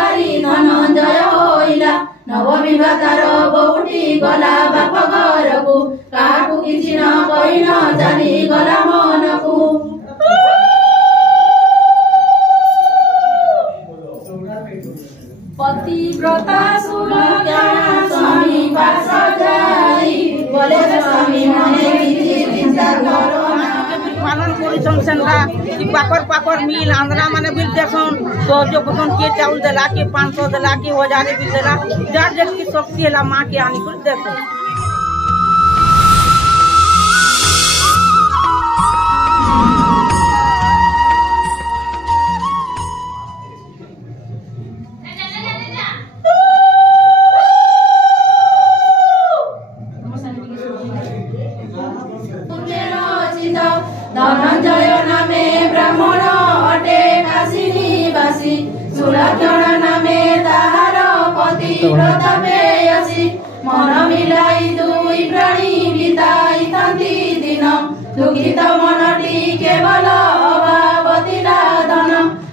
भिखारी धनञ्जय होइला नवविवाहतार बौटी गला बाप घरकू काहाकू किछि न कहिन चाली गला मनकू पतिव्रता सुलग्ना स्वामी पास जाई बोले स्वामी मने किछि चिंता करो पालन करिछन सेंदा कि पाकर मिल आंध्रा माने बिल देसन सहयोग बसन के चाउल देला के 500 देला के 1000 बिल देला जार जट की शक्ति हला मां के आनी कर देखो धनञ्जय नामे ब्राह्मण अटे काशीनिवासी सुलक्षण नामे ताहार पतिव्रता पेयसी मन मिलाई दुई प्राणी बिताइथान्ति दिन दुखित मनटी केवल अभावतिला धन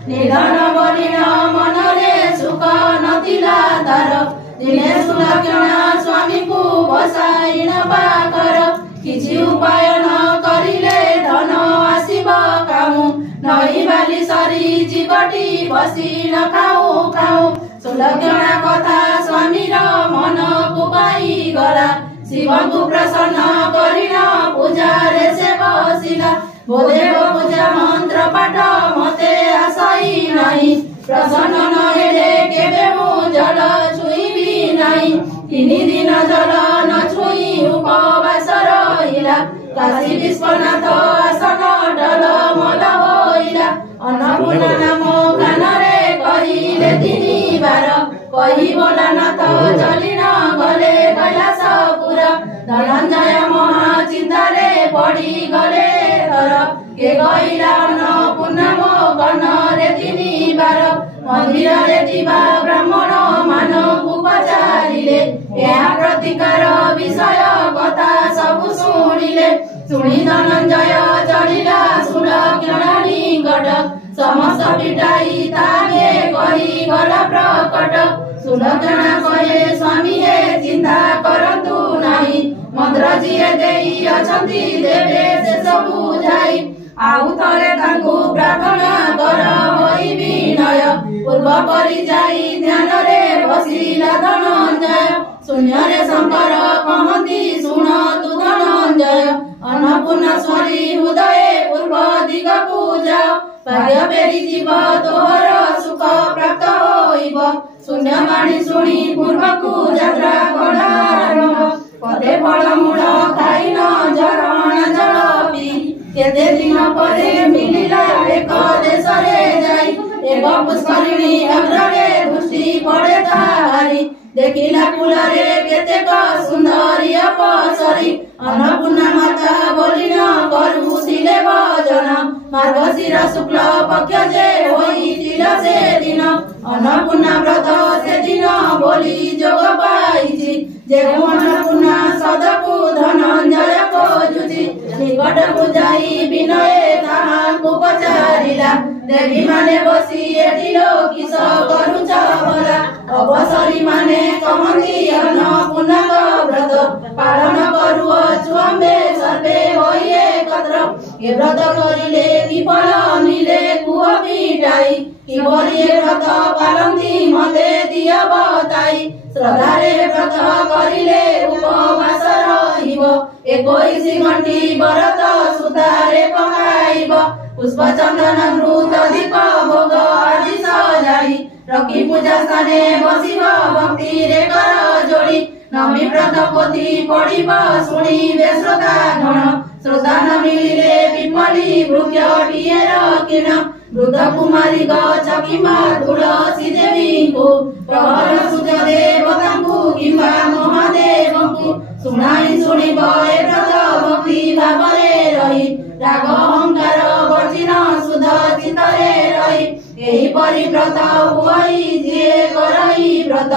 निधन बलिन मनरे सुख नथिला तार दिने सुलक्षण स्वामीको बसाइन पाकर किछि उपाय न करिले धन आसिब काहु नई बाली सरी जीवटी बसी न खाऊ खाऊ सुलक्षणा कथा स्वामीर मन कुबाई गला शिवको प्रसन्न करिन पूजारे से बसिला बोधेव पूजा मंत्र पाठ मते आसई नाही प्रसन्न नहेले केबे मु जल छुईबी नाही 3 दिन जल न छुई उपवास रहिला काशी विश्वनाथ आसन डल मल होइला अन्नपूर्णा नाम कानरे कहिले 3 बार कहि बोलानाथ चलिन गले कैलासपुर धनञ्जय महाचिन्तारे पड़ी गले थर के गइला अन्नपूर्णा मो कनरे 3 बार मन्दिररे थिबा ब्राह्मण मानवको पचारिले यहाँ प्रतिकार विषय कथा सबु शुणिले शुणी धनञ्जय चढिला सुलक्षण निकट समस्त पिटाई तागे करी गला प्रकट सुलक्षण कहे स्वामी हे चिंता करन्तु नाही मन्त्र जिए देई अछन्ति देवे से सबु जाई आउ थरे तांकु प्रार्थना कर होई विनय पूर्व परि जाई ध्यान रे बसिला धनञ्जय शून्य रे शंकर कहन्ति सुन तु धनञ्जय अन्नपूर्णेश्वरी हृदय पूर्व दिग पूजा भाग्य बेरी जीव तोहर सुख प्राप्त होइब शून्य बाणी शुणी पूर्वकु यात्रा गढ़ारम्भ पदे फलमूल खाइन झरण जल पी केते दिन परे मिलिला एक देशरे जाई एक पुष्करिणी अग्ररे दृष्टि पड़े ताहारी देखिला कुलरे केतेक सुंदरी अपसरी अन्नपूर्णा माता बोलिन करुथिले भजन मार्गशीर शुक्ल पक्ष जे होइथिल से दिन अन्नपूर्णा व्रत से दिन बोली जोग पाइछि जे अन्नपूर्णा सदकु धनञ्जय खोजुछि निकटकु जाई विनय ताहाकु पचारिला देवी माने बसी एटिलो किस करुछ भला अवसरी माने कहन्ति अन्नपूर्णा व्रत पालन करुओ छुअम्बे सर्वे होई एकत्र ए व्रत करिले कि फल मिले कुह पिटाई कि बरी व्रत पालन्ति मते दिय बताई श्रद्धारे व्रत करिले उपवास रहिब 21 घंटी व्रत सुतारे पकाइब पुष्प चंदन घृत दीप भोग आदि सजाई रखी पूजा स्थाने बसिब भक्ति रे कर जोड़ी नमी व्रत पोथी पढ़िब शुणिबे श्रोता गण श्रोता न मिलिले विमली वृक्षटिए रकिन वृद्ध कुमारी गछ किंबा तुलसी देवीको प्रहर सूर्य देवताଙ୍କୁ किंबा महादेवଙ୍କୁ शुणाई शुणिब ए व्रत भक्ति भावरे रही राग अहंकार वर्जिन शुद्ध चित्तरे रही एही परिव्रत हुई जे करई व्रत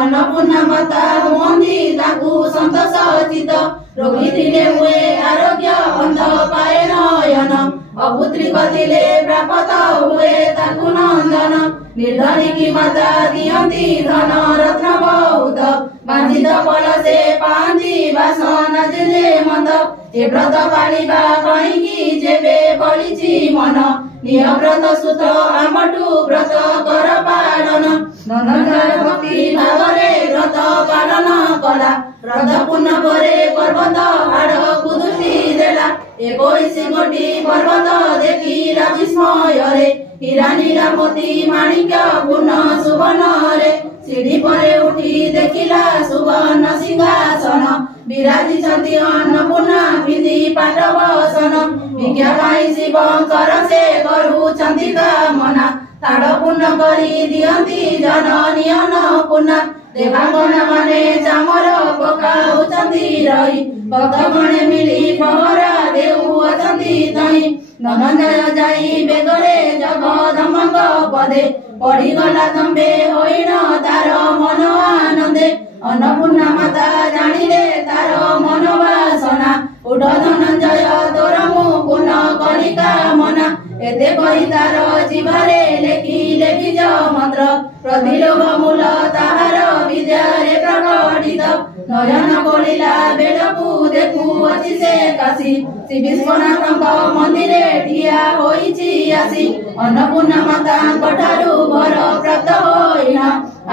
अन्नपूर्णा माता हुअन्ति ताकु सन्तोष चित्त रोगी थिले हुए आरोग्य अन्त पाए नयन अपुत्रिक थिले प्राप्त हुए ताकु नन्दन निर्धनिकी माता दियन्ती धन रत्न बहुत बाँधित कलसे पान्ती बासना जे मन्द ए व्रत पालिबा कहीँकी जेबे बलिछि मन निय व्रत सूत्र आमटु व्रत कर पालन धनञ्जय भक्ति भागरे व्रत पालन कला व्रत पूर्ण करे पर्वत हाडकु दुष्टि देला 21 कोटी पर्वत देखिला विस्मୟରେ हीरा नीला मोती माणिक्य पूर्ण सुवर्णरे सीढ़ी परे उठी देखिला सुवर्ण सिंहासन विराजिछन्ति अन्नपूर्णा विधि पाटवसन विज्ञा पाई शिवଙ୍କର से करुछन्ति कामना ताड़ पूर्ण करी दियन्ति जननी अन्नपूर्णा देवांगना माने चामर पकाउछन्ति रही भक्तगणे मिली पहरा देउछन्ति तही धनञ्जय जाई बेगरे जगदम्बक पदे पढ़िगला तम्बे होइन तार मन आनन्दे अन्नपूर्णा माता जानिले तार मन वासना उठ धनञ्जय तोर मु पूर्ण करी कामना एते कही तार जीवरे लेखिले बीज मन्त्र प्रतिलोभ मूल ताहार विद्यारे प्रकटित नयन कोलिला बेलकु देखुअछि से काशी श्री विश्वनाथଙ୍କ मन्दिरे ठिया होइछि आसी अन्नपूर्णा माताଙ୍କ ठारु वर प्राप्त होइन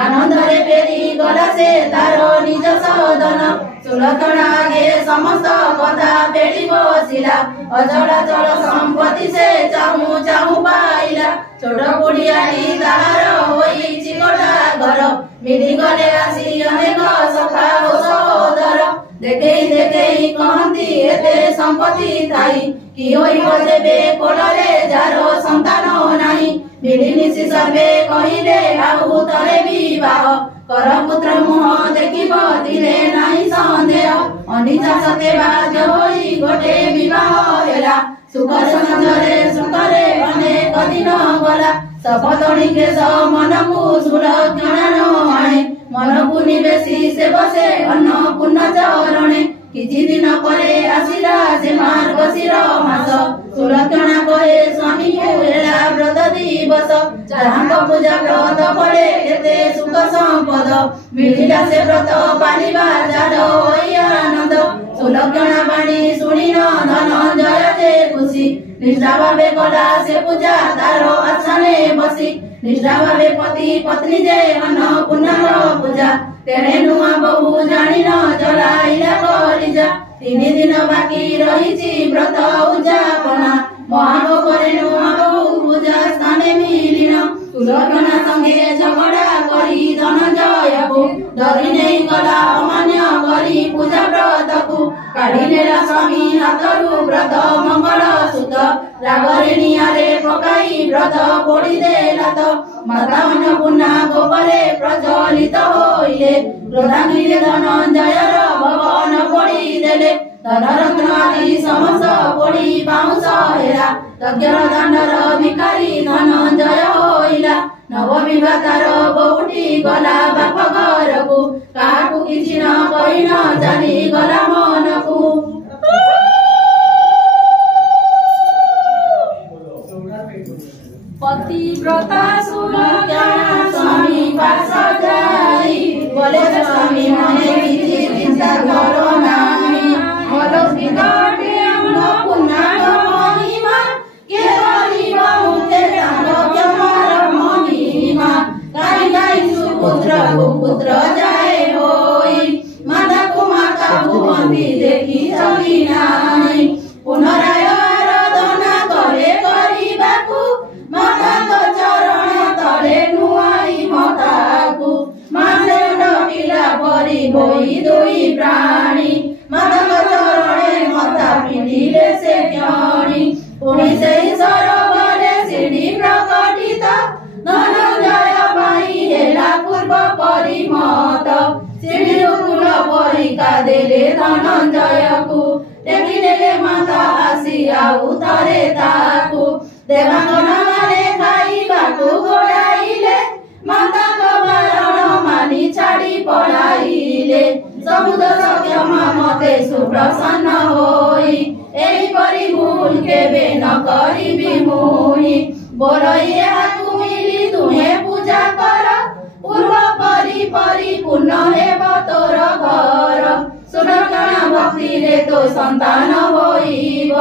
आनन्दरे फेरि गला से तार निज सदन सुलक्षणा आगे समस्त कथा फेरि बसिला अचलाचल सम्पत्ति से चाहु चाहु पाइला छोट कुड़ियाटी ताहार होइछि कोठा घर मिली गले आसी अनेक सखा ओ सहोदर देखेई कहन्ति एते सम्पत्ति थाई कि होइब जेबे कोलरे जारो सन्तान नाही मिलिमिशि सर्वे कहिले आउ तरे विवाह कर पुत्र मुह देखिब तिले नाही सन्देह अनिचा सतेवा होई गोटे विवाह हेला सुख संजरे सुखरे अनेक दिन गला सपतणी केश मनकु सुलक्षणा न आणे मनकु निवेशी से बसे अन्नपूर्ण चरणे किछि दिन परे आसिला से मार्गशीर मास सुलक्षणा कहे स्वामी हेला व्रत दिवस जाहांक पूजा व्रत पड़े एते सुख संपद मिलिला से व्रत पालिबा जाड होई आनंद सुलक्षणा बाणी शुणिन धनञ्जय जे खुशी निष्ठा भावे कला से पूजा तार आसने बसी निष्ठा भावे पति पत्नी जे अन्नपूर्णा पूजा तेणे नुआ बहु जानिन जलाइला कलिजा 3 दिन बाकी रहिछि व्रत उद्यापना महागोपरे नुआ बहु पूजा स्थाने मिलिन सुलक्षणा संगे झगड़ा करी धनञ्जयको डरी नै गला अमान्य करी पूजा व्रतको काढिनेला स्वामी हातरू व्रत मंगल सूत्र रागरे नियारे पकाई व्रत पोड़ी देला त माता अन्नपूर्णा गोपरे प्रज्वलित होइले क्रोधाग्निले धनञ्जयर भवन पोड़ी देले धनरत्न आदि समस्त पोड़ी पाउस हेला तज्ञर दाण्डर भिकारी धनञ्जय होइला नवविवाहतार बहुटी गला बाप घरको काहाकु किछि न कहिन चाली गला मनकु पतिव्रता सुलक्षणा स्वामी पास जाई बोले स्वामी मने किछि चिंता करो नाही अलौकिक अन्नपूर्णा महिमा केवली बहुते तांडव मार महिमा काई काई सुपुत्र पुत्र जाए होई माता को माता भुवन्ति देखि सकी नाही पुनराय आराधना करे करिबाकु माताको चरण तले नुआई माताको मासेण्ड पिला परि भई दुई प्राणी माताको चरणे माता पिंडिले से ज्ञानी पुनि सेही सरोवरे सिद्धि प्रकटित धनञ्जय पाई हेला पूर्व परिमत सिद्धि कुल परिका देले धनञ्जयको टेकिनेले माता आसी आउ तरे ताकु देवांगना माने खाइबाकु गोडाइले माताको बारण मानि छाडी पढाइले समुद्र सत्यमा मते सुप्रसन्न होई एही परि भूल केबे न करिबी मुहि बोलई हाकु मिली तुहे पूजा कर पूर्व परि परिपूर्ण हेब तोर घर सुरक्षण भक्ति रे तो संतान होइब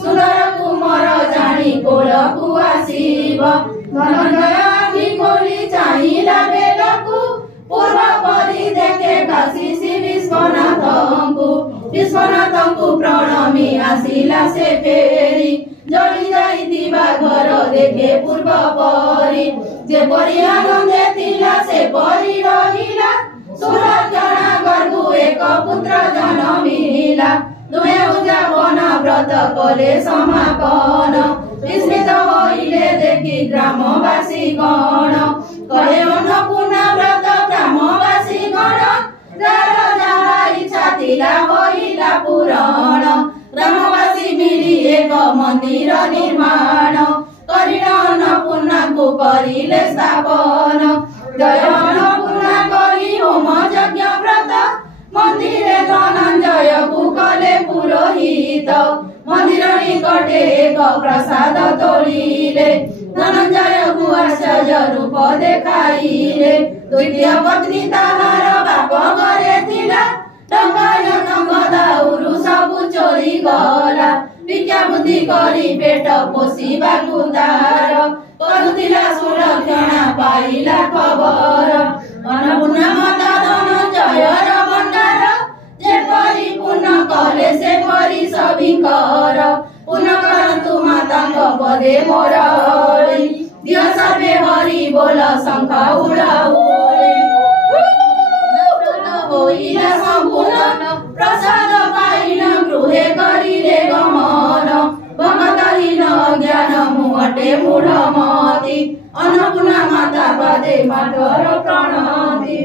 सुंदर कुमार जानी कोलकु आसीब धनंजय खोली चाहिला बेलकु पूर्व परि देखे काशी विश्वनाथंकु प्रणमी आसिला से फेरी जली जाइतिबा घर देखे पूर्व परि जे परि आनंदे थिला से परि रहिला सुरक्षणा गर्भु एक पुत्र जन्मिला दुहे उद्यापन व्रत कले समापन विस्मित होइले देखि ग्रामवासी गण कहे अन्नपूर्णा व्रत ग्रामवासी गण जार जहा इच्छा थिला होइला पूरण ग्रामवासी मिली एक मंदिर निर्माण करिन अन्नपूर्णा को करिले स्थापन जय अन्नपूर्णा करी होम यज्ञ व्रत मंदिरे धनंजय को कले पुरोहित मंदिर निकटे एक प्रसाद तोड़िले धनंजय को आश्चर्य रूप देखाइले द्वितीय पत्नी ताहार बाप घरे थिला टंगाय नगदाउरु सबु चोरी गला विद्या बुद्धि करी पेट पोषिबाकु तार करुथिला सुरक्षणा पाइला खबर अन्नपूर्णा माता धनंजय र भण्डार जे परिपूर्ण कले से परि सभिकर पुनः करन्तु माताଙ୍କ पदे मोर दिय सर्वे हरि बोल शंख उडाउले होइला सम्पूर्ण प्रसाद पाइन गृहे गरिले गमन भगतहीन ज्ञान मुहटे मूढमति अन्नपूर्णा माता पदे माटर प्रणति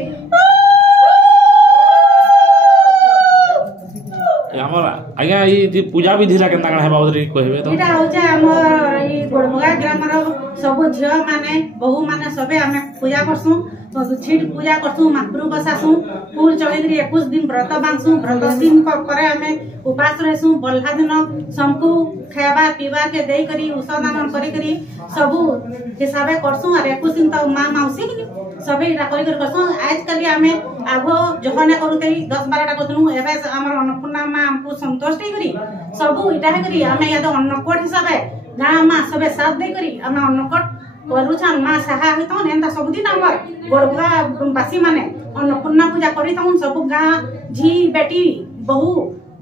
हमर आज्ञा ई पूजा विधि ला केनता कणा हे बाबू कहबे तो इटा होचे हमर ई गोड़बगा ग्राम रो सब झियो माने बहु माने सबे हमें पूजा करसु तो छीट पूजा करसु महाप्रभु बसासु फूल चढ़ेकरी 21 दिन व्रत बांधसु व्रत दिन करे हमें उपास रहसु बल्हा दिन सबको खावा पीवा के देई करी उसदान करी करी सब हिसाबे करसु और 21 दिन तक मां मौसी सबे इटा करी करसु आज कल हमें आगो जहने करूतली 10-12 टा करतनु एबे हमर अन्नपूर्णा मां हमको संतुष्ट करी सब इटा करी हमें याद अन्नकोट हिसाबे गाँ मां सबे साथ दे करी हमें अन्नकोट करूछन मां सहा होतन एंता सब दिन हमर गोड़बगा बासी माने अन्नपूर्णा पूजा करितन सब गाँ झी बेटी बहू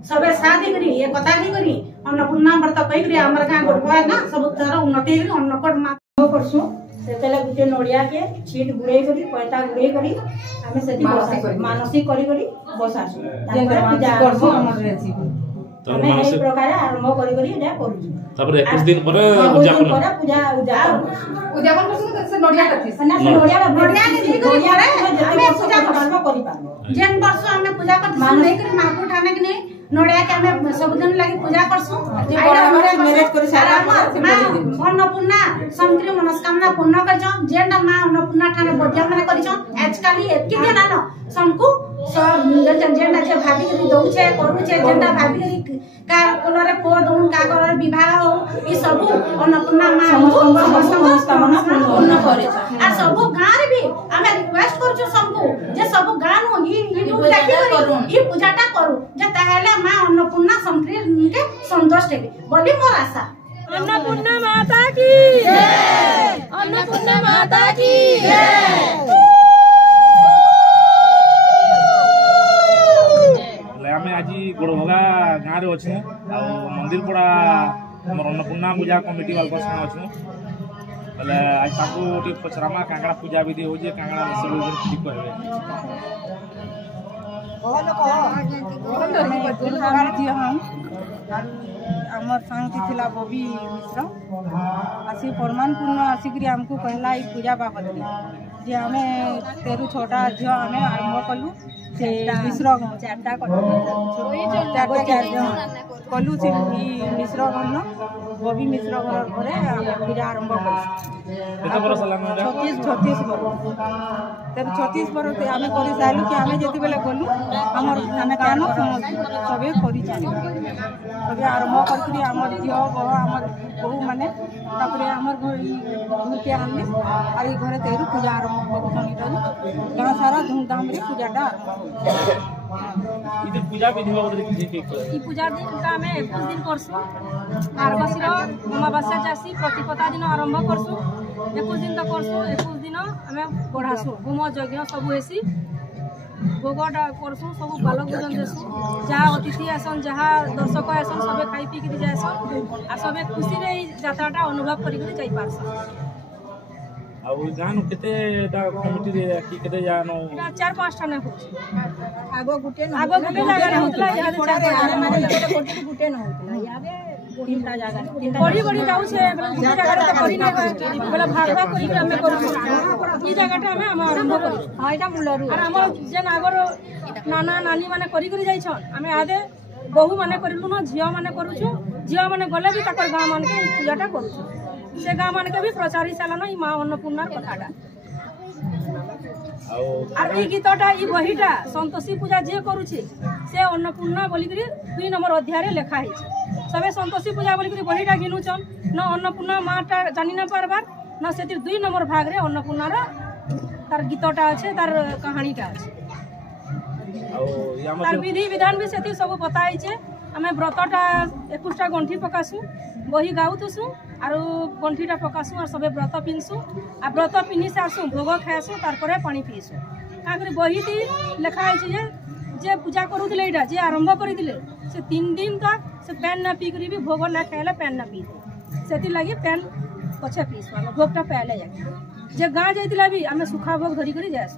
सबे साथ दे करी एक कथा ही करी अन्नपूर्णा व्रत कई करी हमर गाँ गोड़बगा ना सब तरह उन्नति करी अन्नकोट मां करसु सेतेले गुटे नडिया के छीट गुड़े करी पैता गुड़े करी हमें सेति मानसिक करी करी बसासु तापर पूजा करसु हमर रेसी हमें एई प्रकार आरंभ करी करी एटा करू तापर 21 दिन पर उद्यापन उद्यापन करसु से नडिया कथि ना से नडिया के नडिया रे हमें पूजा करबो करी पाबो जेन वर्ष हमें पूजा कर माने करी माको ठाने कि नहीं नडिया के हमें सब दिन लागि पूजा करसु आइरा हमरे मैरिज करी सारा अन्नपूर्णा समग्र मनस्कामना पूर्ण करजो जेन मां अन्नपूर्णा ठाने बड्या माने करिजो आजकल एतकी दिन आनो समको सब जेंडा जे भाभी करी दउ छे करू छे जेंडा भाभी करी का कोलरे पो दउन का कोलरे विवाह हो ई सब अन्नपूर्णा मां समस्त मनस्कामना पूर्ण करे आ सब गां रे भी हमें रिक्वेस्ट करछु सबको जे सब गां नो ई देखि करू ई पूजाटा करू जे ताहेले मां अन्नपूर्णा संक्रिय के संतुष्ट हेबे बोली मोर आशा अन्नपूर्णा माता की जय अन्नपूर्णा माता की जय हमें आज गोड़भगा गाँव रे अच्छे मंदिर पड़ा हमर अन्नपूर्णा पूजा कमिटी वाल संग अच्छे बोले आज ताको पचरामा कांगड़ा पूजा विधि हो जे कांगड़ा सब ठीक कहबे आमर सांग थिला बबी मिश्र आसी प्रमाण पूर्ण आसिक आमको कहला ई पूजा बाबद जे आमे 13-6 झियो आमे आरंभ कलु से मिश्र चारटा कलु से मिश्र गण बबी मिश्र घर घरे पूजा आरंभ कर 36 बरस तब 36 बरस आम कर सारू कि आम जिते बेले गलु आम कान सबे कर सबे आरंभ करके आम झील बह आम बहु मैंने आमर घर के आनले और घरे तेरू पूजा आरंभ कर गाँव सारा धूमधाम रे पूजाटा इधर पूजा विधि पूजा दिन का आम 21 दिन करसु मार्गशीर अमावास्या जासी प्रतिपदा दिन आरंभ करसु 21 दिन तक करसु 21 दिन आम बढ़ासु होम यज्ञ सब हेसी भोगटा करसु सब बालक भोजन देसु जहाँ अतिथि आसन जहाँ दर्शक आसन सबे खाई पी कर जाएसन आ सबे खुशी रे यात्राटा अनुभव करी जाई पारसन आ गान केते ता कमिटी रे की केते जानो 4-5 टा ने हो आगो गुटे जगह होतला यहाँ गुटे न होतला याबे 3टा जगह बड़ी बड़ी जाऊ छे गुटे जगह तो करी ना बोला भागवा करी के हमें करू ई जगहटा हमें हम आरंभ करू हां एटा मूलरू और हमर जेन आगर नाना नानी माने करी करी जाई छन हमें आदे बहु माने करिलु न झिया माने करूछु झिया माने गले भी ताकर गां मान के पूजाटा करूछु से गां मान के भी प्रचारी चलन ई मां अन्नपूर्णार कथाटा और ई गीतटा ई बहिटा संतोषी पूजा जे करूछि से अन्नपूर्णा बोली करी 2 नंबर अध्याय रे लिखा है सबे संतोषी पूजा बोली करी बहिटा गिनुचन न अन्नपूर्णा माटा जानि न पारबार न सेति 2 नंबर भाग रे अन्नपूर्णार तार गीतटा अछि तार कहानीटा अछि तार विधि विधान भी सेति सब बताई छे हमें व्रतटा 21टा गंठी पकासु बही गाउतसु आरो गंठीटा पकासु और सबे व्रत पिनसु आ व्रत पिनी से आसु भोग खाएसु तार परे पानी पीसु काकरे बहीटी लिखा है जे पूजा करूथिले एटा जे आरंभ करिथिले से 3 दिन तक से पेन ना पी करी भी भोग ना खाइला पेन ना पी सेति लागि पेन पछे पीसवा भोगटा पहले जाके जे गां जाइतिला भी हमें सुखा भोग धरी करी जाएसु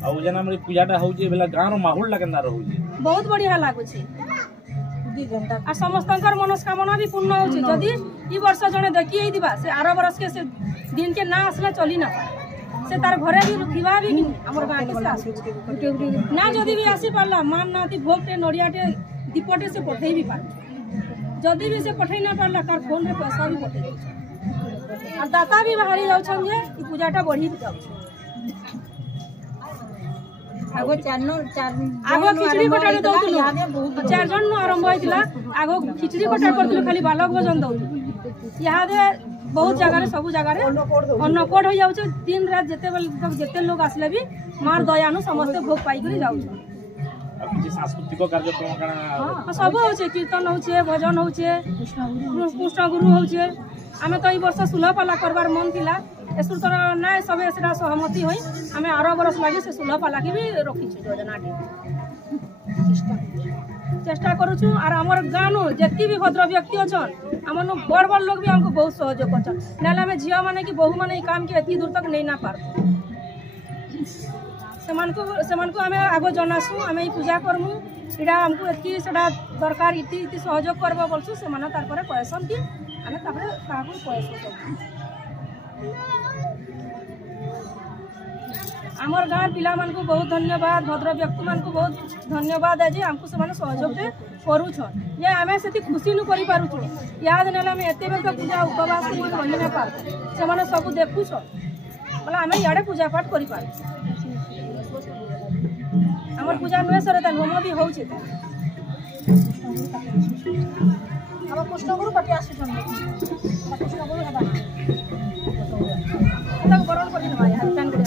आ जना हमर पूजाटा होउजे बेला गां रो माहौल लगंदा रहउजे बहुत बढ़िया लागु छी आ समस्तंकर मनोकामना भी पूर्ण होउछि जदि ई वर्ष जने देखि दिबा से 8 बरस के से दिन के ना आसले चली ना से तार घरे भी रुखिबा भी हमर गां के सास ना जदि भी आसी पारला मान नाती भोगटे नडियाटे दीपटे से पठै भी पार जदि भी से पठै ना पारला कार फोन रे पैसा भी पठै आ दाता भी बाहरी जाउ छन जे ई पूजाटा बढ़ी जाउ आगो आगो खिचड़ी कटा दउतलु 4 जन नु आरंभ होइतिला आगो खिचड़ी कटा करतलु खाली बालक भोजन दउतलु यहाँ दे बहुत जगह रे सब जगह रे अन्नकोट हो जाउ दिन रात जेते लोग आसले भी मार दयानु समस्त भोग पाई करी जाउ सांस्कृतिक कार्यक्रम काना सब होचे कीर्तन होचे भजन होचे कृष्ण गुरु होचे आमे तो ई वर्ष सुलह पाला करबार मन थिला एसुर तर ना सबे सेटा सहमति होई आमे 8 बरस लागि से सुलह पाला के भी रखी छी योजना चेष्टा करूछु और हमर गानो जति भी भद्र व्यक्ति अछन हमनो बड़ बड़ लोग भी हमको बहुत सहयोग करछन नाला में झिया माने की बहु माने काम के एती दूर तक नहीं ना पार सेमान को हमें आगो जनासु हमें पूजा करमु इडा हमको एती सेटा दरकार इति सहयोग करबो बोलछु से माने तार परे कहसन कि हमें तापर काहू कहसु आमर गाँव पिला मान को बहुत धन्यवाद भद्र व्यक्ति मान को बहुत धन्यवाद है जे हमको से सहयोग करूछन ये आमे सेति खुशी नु करि पारुछु याद नेला में एते बेल पूजा उपवास करि रहि ना पार से माने सब देखुछ बोला आमे याडे पूजा पाठ करि पार हमर पूजा नुए सरे त होम भी होउछे अब कृष्ण गुरु पटी आसी छन कृष्ण गुरु हबा तक बरण करि न भाई हाथ कान करे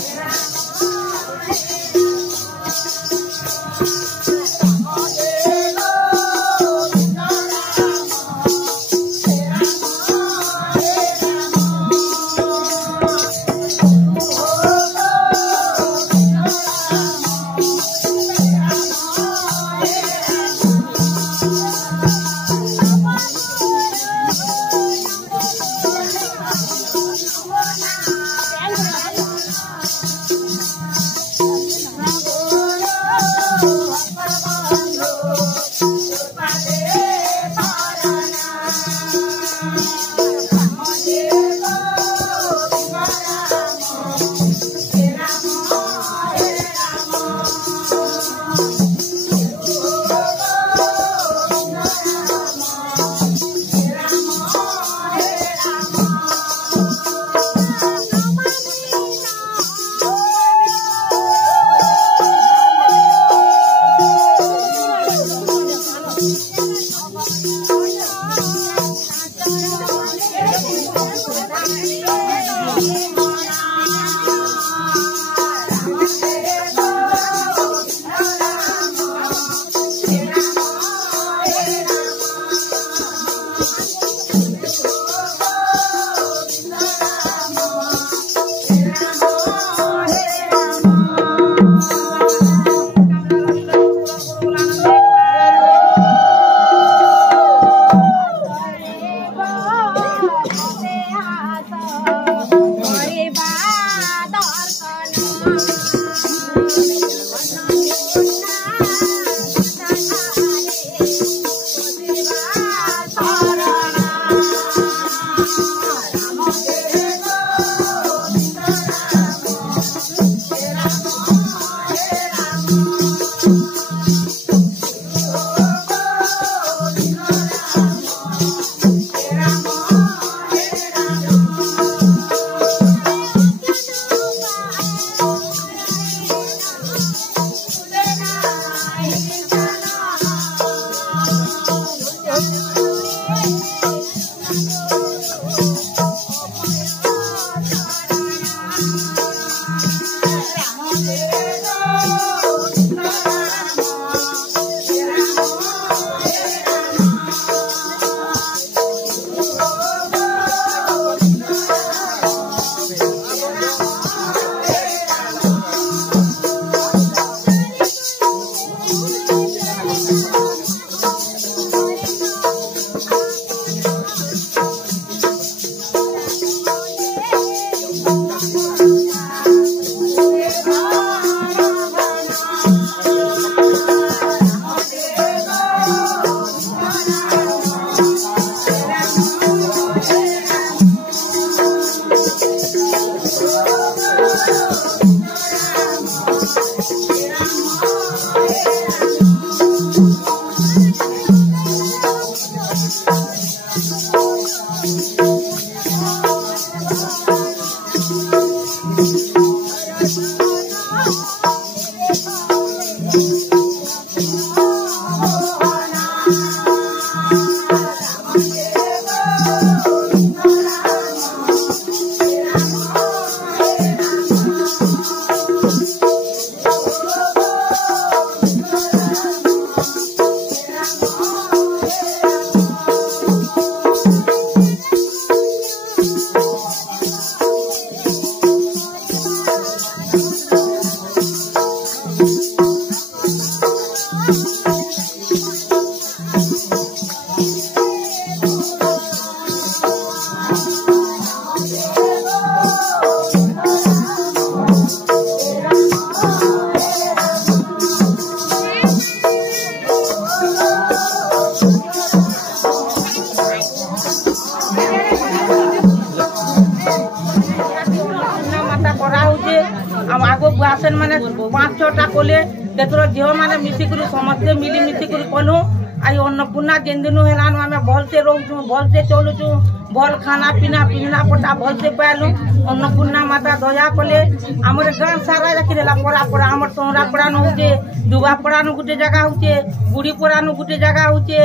होचे हम आगो बुआसन माने 5-6टा कोले केतरो झियो माने मिसिकुरी समस्ते मिली मिसिकुरी कोलु आई अन्नपूर्णा जेन दिन हेलान आमे भल से रहू भल से चलुचु भल खाना पीना पिना पटा भल से पालु अन्नपूर्णा माता दया कले हमर गांव सारा जाकी रेला पड़ा पड़ा हमर सोहरा पड़ा न होचे दुबा पड़ा न गुटे जगह होचे गुड़ी पड़ा न गुटे जगह होचे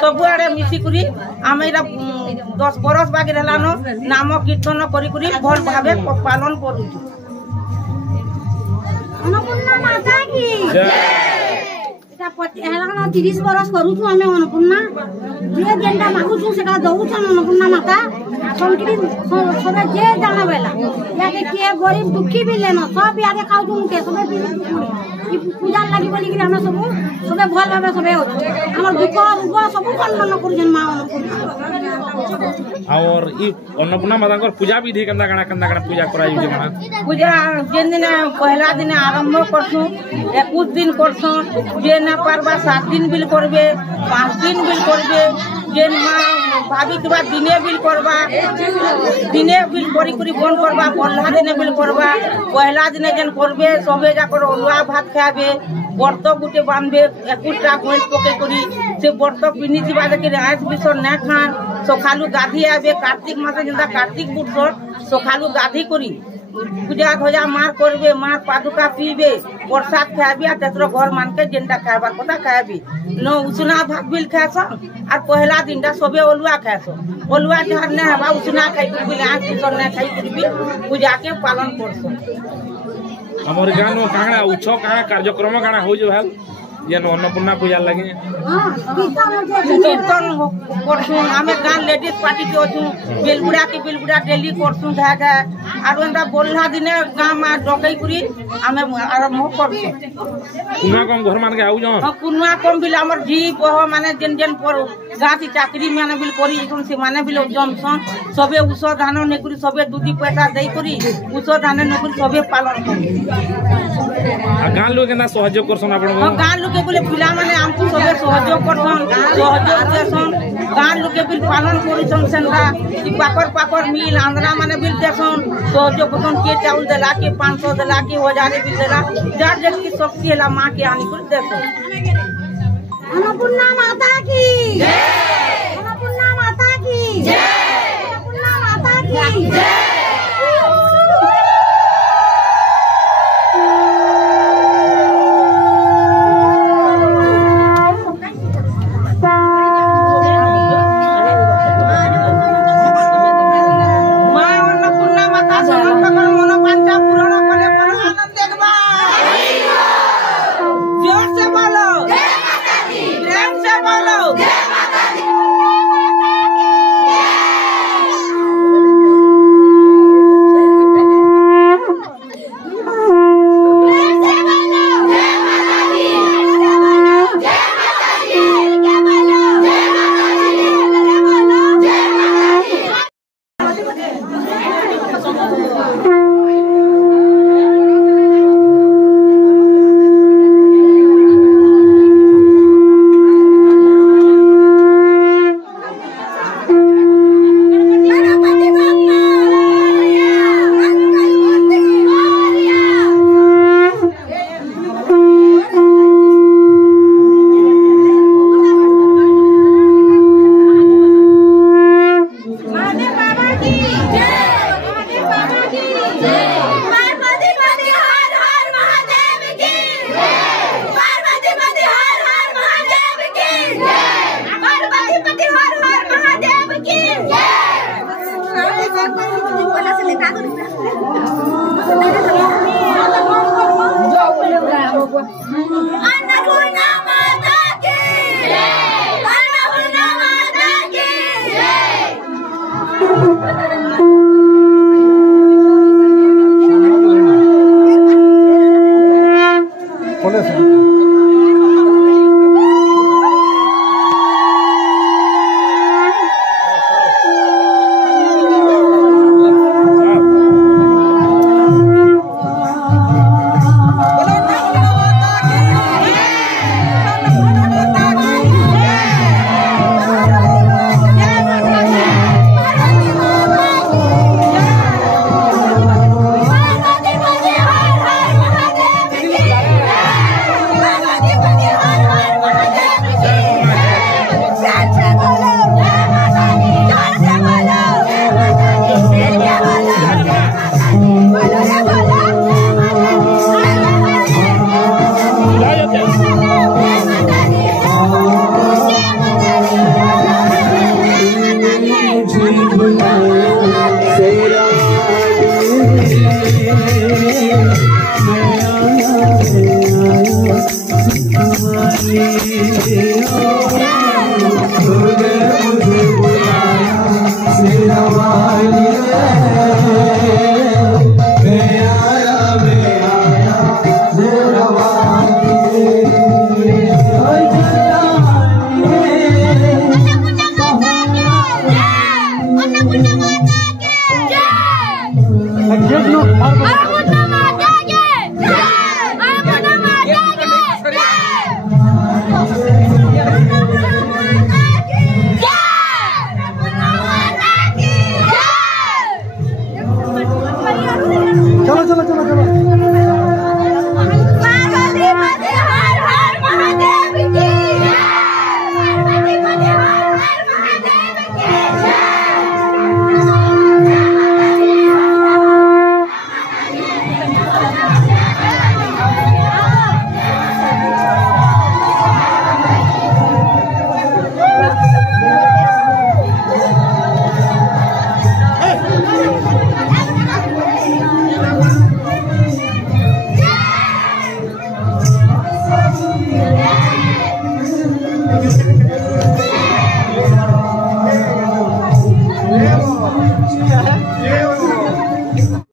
सब आड़े मिसिकुरी आमे 10 बरस बाकी रेलान नाम कीर्तन करी करी भल भाबे पालन करूछु। अन्नपूर्णा माता की जय। 30 बरस करूछु आमे अन्नपूर्णा जे जेनटा मागुछु सेटा दउछु अन्नपूर्णा माता संकरी सबे जे जाना बेला याके के गरीब दुखी भी लेनो सब याके खाउछु के सबे ई पूजा लागि बोली कि हम सबे भल भाबे सबे हो हमर दुख रुग सब खंडन करू जन मां अन्नपूर्णा और ई अन्नपूर्णा माता को पूजा विधि कंदा पूजा कराई जे माना पूजा जेन दिन पहला दिन आरंभ करछु 21 दिन करछु जे ना पारबा 7 दिन बिल करबे 5 दिन बिल करबे जेन मां भाभी के बाद दिने बिल करबा दिने बिल करी करी बन करबा पहला दिन बिल करबा पहला दिन जेन करबे सबे जा कर अलुआ भात खाबे बर्त गुटे बांधबे 21टा कोइल पके करी से बर्त पिनी दिबा के आइस बिसर ना खान सखालु गाधी आबे कार्तिक मासे जेंदा कार्तिक बुधर सखालु गाधी करी पूजा धजा मार करबे मार पादुका पीबे प्रसाद खाबी आ तेतरो घर मान के जेंटा खाबार पता खाबी न उसना भात बिल खासो आ पहला दिनटा सबे अलुआ खासो अलुआ जहर ने हवा उसना खाई बिल आज बिसर ने खाई करबी पूजा के पालन करसो। हमर गांव में कांगड़ा उत्सव कांगड़ा कार्यक्रम कांगड़ा हो जो है ये अन्नपूर्णा पूजा लगे कीर्तन करसु हमें गांव लेडीज पार्टी के अछु बेलबुड़ा डेली करसु धागा आरो एंदा बोलला दिने गांव में डकई करी हमें आरंभ करसु कुना कम घर मान के आउ जो हां कुना कम बिल हमर जी बह माने जेन जेन पर गाती चाकरी माने बिल करी कोन से माने बिल जमसन सबे उस धान नेकुरी सबे दूधी पैसा देई करी उस धान नेकुरी सबे पालन करी आ गांव लोग केना सहयोग करसन आपन गांव लोग के बोले पिला माने हमको सबे सहयोग करसन सहयोग देसन गांव लोग के बिल पालन करिसन सेंदा कि पाकर मिल आंध्रा माने बिल देसन सहयोग करसन के चाउल देला के 500 देला के 1000 बिल देला जार जग की शक्ति हला मां के आनी कर देसन। अन्नपूर्णा माता की जय। अन्नपूर्णा माता की जय। अन्नपूर्णा माता की जय।